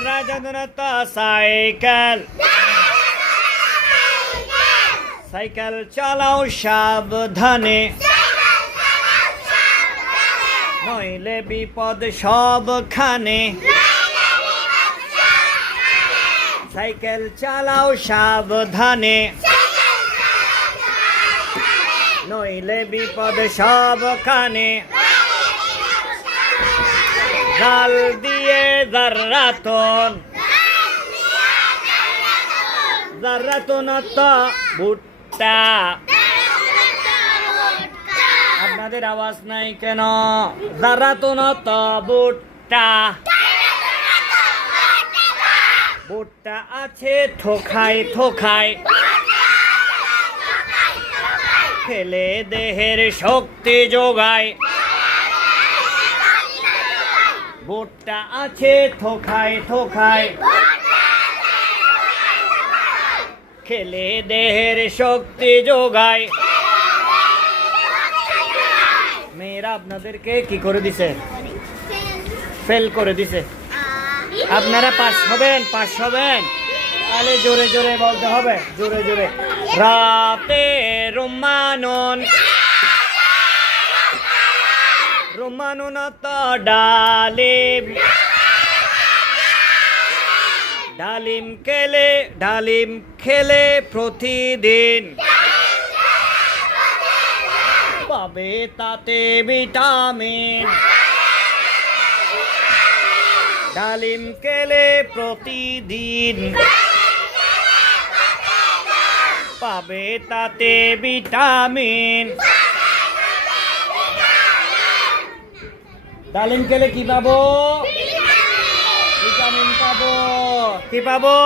যারা জানত cycle cycle চালাও সাবধানে নইলে বিপদ সবখানে সাইকেল চালাও সাবধানে নইলে বিপদ সবখানে জাল দিয়ে জাররাতন তো ভুট্টা আপনাদের আওয়াজ নাই কেন জাররাতন তো ভুট্টা ভুট্টা আছে থোকায় থোকায় খেলে দেহের শক্তি যোগায় ভুট্টা আছে থোকায় থোকায় খেলে দেহের শক্তি যোগায় মেয়েরা আপনাদেরকে কি করে দিছে ফেল করে দিছে আপনারা পাস হবেন তাহলে জোরে জোরে বলতে হবে জোরে জোরে রাতে রুমানুন তো ডালিম ডালিম খেলে প্রতিদিন পাবে তাতে ভিটামিন ডালিম খেলে প্রতিদিন পাবে তাতে ভিটামিন ডালিম খেলে কি পাবো ভিটামিন পাবো কি পাবো